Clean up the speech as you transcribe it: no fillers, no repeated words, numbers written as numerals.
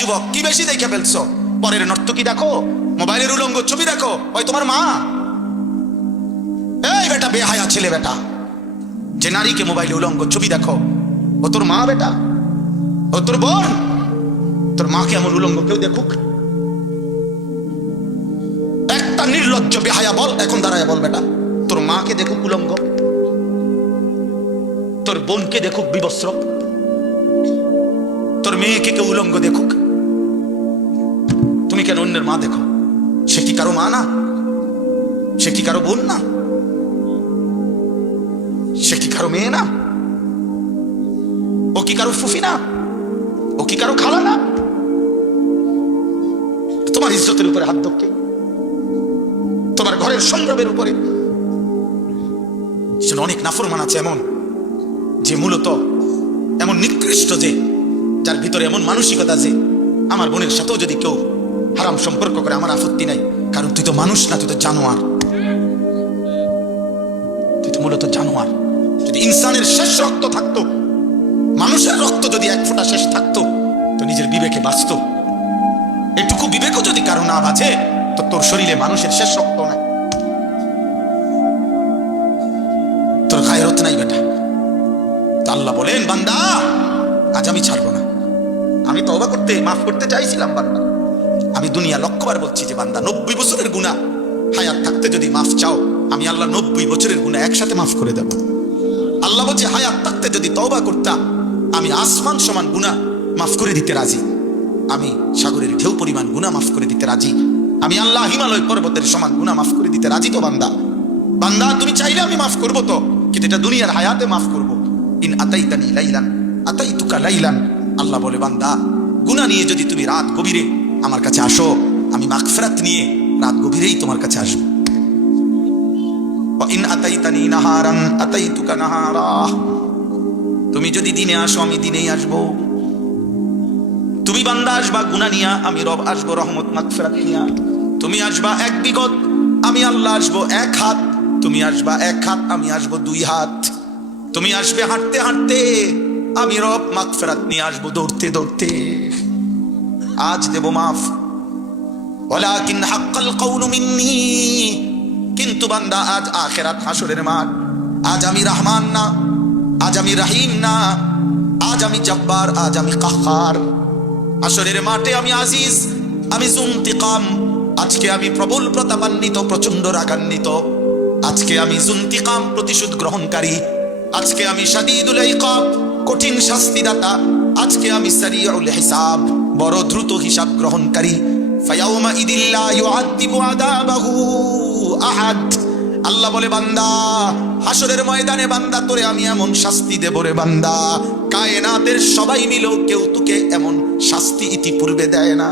যুবক, কি বেশি দেখে ফেলছো? পরের নর্তকী দেখো, মোবাইলের উলঙ্গ ছবি দেখো, ওই তোমার মা। এই বেটা বেহায়া ছেলে বেটা, যে নারীকে মোবাইলে উলঙ্গ ছবি দেখো, ও তোর মা বেটা, ও তোর বোন। তোর মাকে এমন উলঙ্গ কেউ দেখুক? একটা নির্লজ্জ বেহায়া বল, এখন দাঁড়ায় বল বেটা, তোর মাকে দেখুক উলঙ্গ, তোর বোনকে দেখুক বিবস্ত্র, তোর মেয়েকে কেউ উলঙ্গ দেখুক, তুমি কেন অন্যের মা দেখো? সে কি কারো মা না? সে কি কারো বোন না? সে কি কারো মেয়ে না? ও কি কারো ফুফি না? ও কি কারো খালা না? তোমার ইজ্জতের উপরে হাত ধরকে, তোমার ঘরের সংগ্রামের উপরে। অনেক নাফরমান আছে এমন, যে মূলত এমন নিকৃষ্ট, যে যার ভিতরে এমন মানসিকতা যে আমার বোনের সাথেও যদি কেউ হারাম সম্পর্ক করে আমার আপত্তি নাই, কারণ তুই তো মানুষ না, তুই তো জানোয়ার, তুই তো মূলত জানোয়ার। যদি ইনসানের শেষ রক্ত থাকতো, মানুষের রক্ত যদি এক ফোঁটা শেষ থাকতো, তো নিজের বিবেকে বাঁচত। এটুকু বিবেকও যদি কারো না বাঁচে, তো তোর শরীরে মানুষের শেষ রক্ত নাই, তোর গায়রত নাই বেটা। আল্লাহ বলেন, বান্দা আজ আমি ছাড়বো না। আমি তওবা করতে, মাফ করতে চাইছিলাম বান্দা। আমি দুনিয়া লক্ষ্যবার বলছি যে বান্দা, 90 বছরের গুনাহ হায়াত থাকতে যদি মাফ চাও, আমি আল্লাহ 90 বছরের গুনাহ একসাথে মাফ করে দেব। আল্লাহ বলছে, হায়াত থাকতে যদি তওবা করতা, আমি আসমান সমান গুনাহ মাফ করে দিতে রাজি। আমি সাগরের ঢেউ পরিমাণ গুনাহ মাফ করে দিতে রাজি। আমি আল্লাহ হিমালয় পর্বতের সমান গুনাহ মাফ করে দিতে রাজি। তো বান্দা, বান্দা তুমি চাইলে আমি মাফ করবো তো, কিন্তু এটা দুনিয়ার হায়াতে মাফ করবো। ইন আতাইতানি লাইলান আতাইতুকা লাইলান। আল্লাহ বলে, বান্দা গুনাহ নিয়ে যদি তুমি রাত গভীরে আমার কাছে আসো, আমি মাগফিরাত নিয়ে রাত গভীরেই তোমার কাছে আসবো। ইন আতাইতানি নাহারান আতাইতুকা নাহারা। তুমি যদি দিনে আসো, আমি দিনেই আসবো। তুমি বান্দা আসবা গুনাহ নিয়া, আমি রব আসবো রহমত মাগফিরাত নিয়া। তুমি আসবা এক বিগত, আমি আল্লাহ আসবো এক হাত। তুমি আসবা এক হাত, আমি আসবো 2 হাত। তুমি আসবে হাঁটতে হাঁটতে, আমি রব মাগফিরাত নিয়ে আসবো দৌড়তে দৌড়তে। আজ দেব মাফ, ওয়ালাকিন হাক্কাল কওলু মিন্নি। কিন্তু বান্দা, আজ আখিরাত হাসরের মাঠ। আজ আমি রহমান না, আজ আমি রহিম না, আজ আমি জব্বার, আজ আমি কাহ্হার। হাসরের মাঠে আমি আজিজ, আমি যুনতিকাম। আজকে আমি প্রবল প্রতাপান্বিত, প্রচন্ড রাগান্বিত। আজকে আমি যুনতিকাম, প্রতিশোধ গ্রহণকারী। আজকে আমি শাদীদুল ইকাব, কঠিন শাস্তিদাতা। আজকে আমি সারিউল হিসাব, বড় দ্রুত হিসাব গ্রহণকারী। ফায়াউমা ইদিল্লা ইউআযিবু আযাবাহু আহাদ। আল্লাহ বলে, বান্দা হাসরের ময়দানে বান্দা তোরে আমি এমন শাস্তি দেব রে বান্দা, কায়নাতের সবাই মিলেও কেউ তোকে এমন শাস্তি ইতিপূর্বে দেয় না।